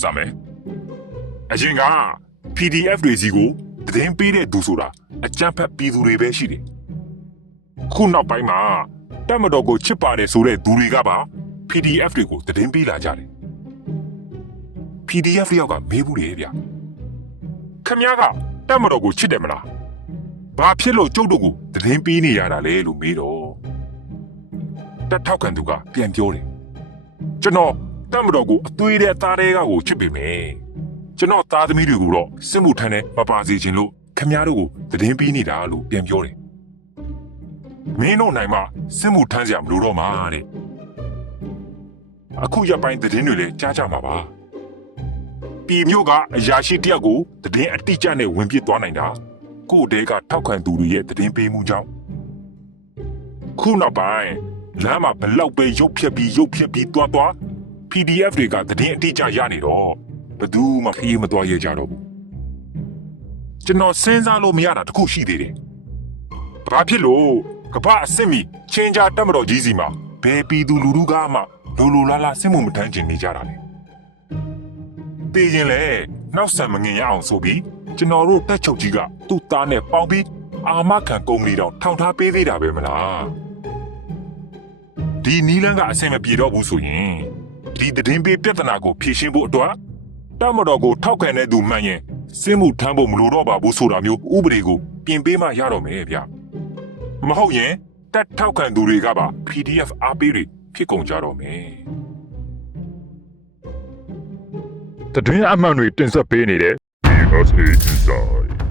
စမယ်အရင်က PDF တွေစီကိုသတင်းပေးတဲ့သူဆိုတာအကြမ်းဖက်ပြည်သူတွေပဲရှိတယ်ခုနောက်ပိုင်းမှာတက်မတော်ကိုချစ်ပါတယ်ဆိုတဲ့သူတွေကပါ PDF တွေကိုသတင်းပေးလာကြတယ် PDF တယောက်ကမေးဘူးလေဗျခမ ्या ကတက်မတော်ကိုချစ်တယ်မလားဘာဖြစ်လို့ကျုပ်တို့ကိုသတင်းပေးနေရတာလဲလို့မေးတော့တက်ထောက်ခံသူကပြန်ပြောတယ်ကျွန်တော် တက်မတော်ကိုအသွေးတဲ့အသားတွေကကိုချစ်ပေမယ်ကျွန်တော်သားသမီးတွေကိုတော့စစ်မှုထမ်းနဲ့မပါစေချင်လို့ခမ ्या တို့ကိုသတင်းပေးနေတာလို့ပြန်ပြောတယ်မင်းတို့နိုင်မှစစ်မှုထမ်းစရာမလိုတော့မှာတဲ့အခုရပိုင်းသတင်းတွေလည်းကြားကြမှာပါပြည်မျိုးကအရာရှိတယောက်ကိုတည်င်းအတိအကျနဲ့ဝင်ပစ်သွားနိုင်တာကို့တဲကထောက်ခံသူတွေရဲ့တည်င်းပေးမှုကြောင့်ခုနောက်ပိုင်းလမ်းမှာဘလောက်ပဲရုပ်ဖြက်ပြီးရုပ်ဖြက်ပြီးသွားသွား PDF တွေကတည်င်းအတိအကျရနေတော့ဘယ်သူမှခရီးမသွားရကြတော့ဘူးကျွန်တော်စဉ်းစားလို့မရတာတခုရှိသေးတယ်ဘာဖြစ်လို့ကမ္ဘာအစ်စ်မီချင်းကြားတက်မတော်ကြီးစီမှာဘယ်ပြည်သူလူထုကမှလိုလိုလားလားစစ်မှုမထမ်းကျင်နေကြတာလဲတည်ရင်လေနောက်ဆံမငင်ရအောင်ဆိုပြီးကျွန်တော်တို့တက်ချုပ်ကြီးကသူ့သားနဲ့ပေါင်းပြီးအာမခံကုမ္ပဏီတော်ထောင်ထားပေးသေးတာပဲမလားဒီနီလန်းကအဆင်မပြေတော့ဘူးဆိုရင် ဒီသတင်းပေးပြဿနာကိုဖြေရှင်းဖို့အတွက်တမတော်ကိုထောက်ခံတဲ့သူမှန်ရင်စစ်မှုထမ်းဖို့မလိုတော့ပါဘူးဆိုတာမျိုးဥပဒေကိုပြင်ပေးမှရတော့မယ်ဗျမဟုတ်ရင်တက်ထောက်ခံသူတွေကပါ PDF အားပေးတွေဖြစ်ကုန်ကြတော့မယ်တတွင်းအမှန်တွေတင်ဆက်ပေးနေတဲ့ USA Inside